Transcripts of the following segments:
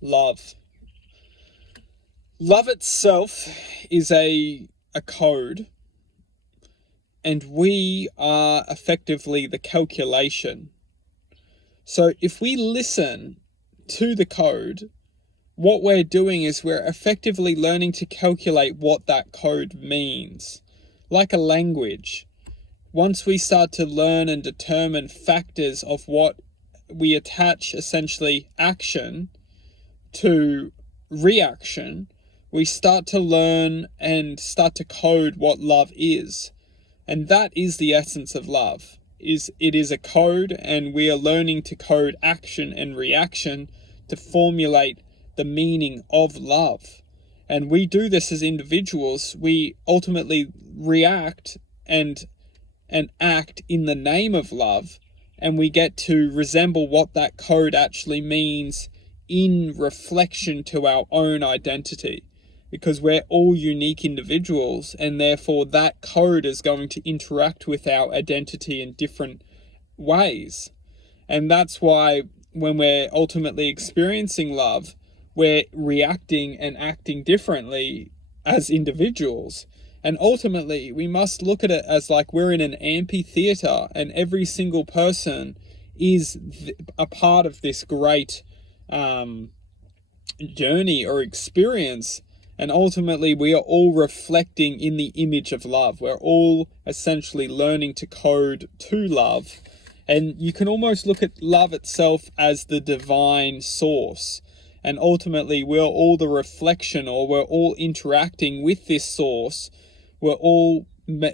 Love. Love itself is a code, and we are effectively the calculation. So if we listen to the code, what we're doing is we're effectively learning to calculate what that code means, like a language. Once we start to learn and determine factors of what we attach, essentially action to reaction, we start to learn and start to code what love is. And that is the essence of love. It is a code, and we are learning to code action and reaction to formulate the meaning of love. And we do this as individuals. We ultimately react and act in the name of love, and we get to resemble what that code actually means in reflection to our own identity, because we're all unique individuals, and therefore that code is going to interact with our identity in different ways. And that's why when we're ultimately experiencing love, we're reacting and acting differently as individuals. And ultimately, we must look at it as like we're in an amphitheater, and every single person is a part of this great journey or experience. And ultimately, we are all reflecting in the image of love. We're all essentially learning to code to love. And you can almost look at love itself as the divine source. And ultimately, we're all the reflection, or we're all interacting with this source. We're all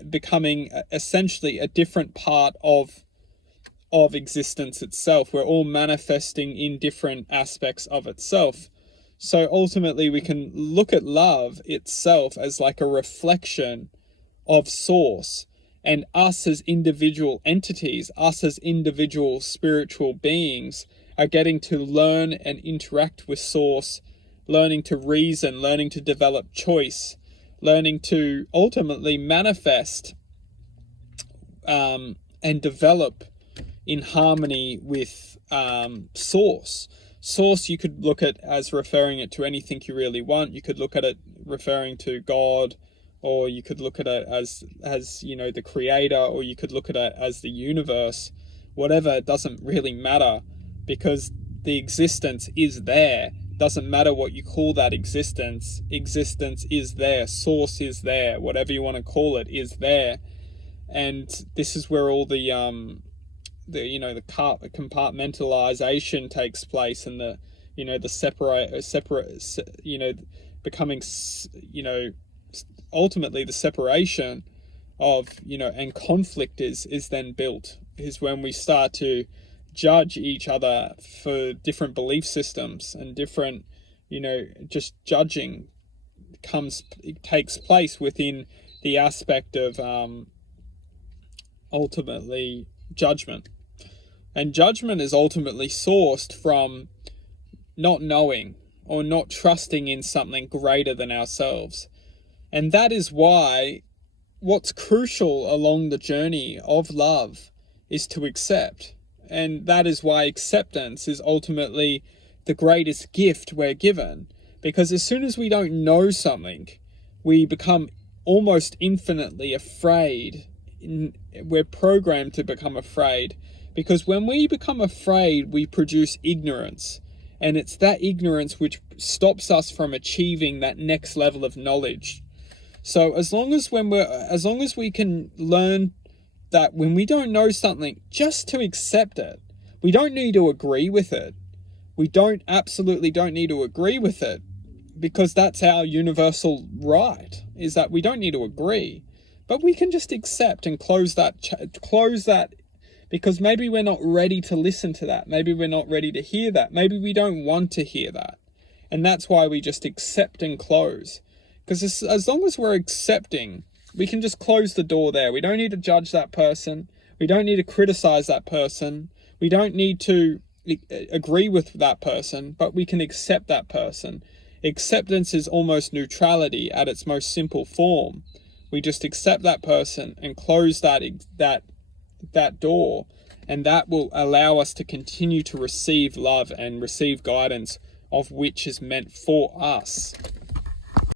becoming essentially a different part of existence itself. We're all manifesting in different aspects of itself. So ultimately, we can look at love itself as like a reflection of source, and us as individual entities, us as individual spiritual beings, are getting to learn and interact with source, learning to reason, learning to develop choice, learning to ultimately manifest and develop in harmony with source. Source, you could look at as referring it to anything you really want. You could look at it referring to God, or you could look at it as the creator, or you could look at it as the universe. Whatever, it doesn't really matter, because the existence is there. Doesn't matter what you call that existence. Existence is there. Source is there. Whatever you want to call it is there. And this is where all the compartmentalization takes place, and the becoming, ultimately the separation of, and conflict is then built, is when we start to judge each other for different belief systems, and different, just judging takes place within the aspect of ultimately judgment. And judgment is ultimately sourced from not knowing or not trusting in something greater than ourselves. And that is why what's crucial along the journey of love is to accept. And that is why acceptance is ultimately the greatest gift we're given. Because as soon as we don't know something, we become almost infinitely afraid. We're programmed to become afraid, because when we become afraid, we produce ignorance, and it's that ignorance which stops us from achieving that next level of knowledge. So as long as we can learn that when we don't know something, just to accept it. We don't need to agree with it. We absolutely don't need to agree with it, because that's our universal right, is that we don't need to agree. But we can just accept and close that, because maybe we're not ready to listen to that. Maybe we're not ready to hear that. Maybe we don't want to hear that. And that's why we just accept and close. Because as long as we're accepting, we can just close the door there. We don't need to judge that person. We don't need to criticize that person. We don't need to agree with that person, but we can accept that person. Acceptance is almost neutrality at its most simple form. We just accept that person and close that door, and that will allow us to continue to receive love and receive guidance of which is meant for us.